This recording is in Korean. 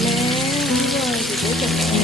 네, 한번 해주고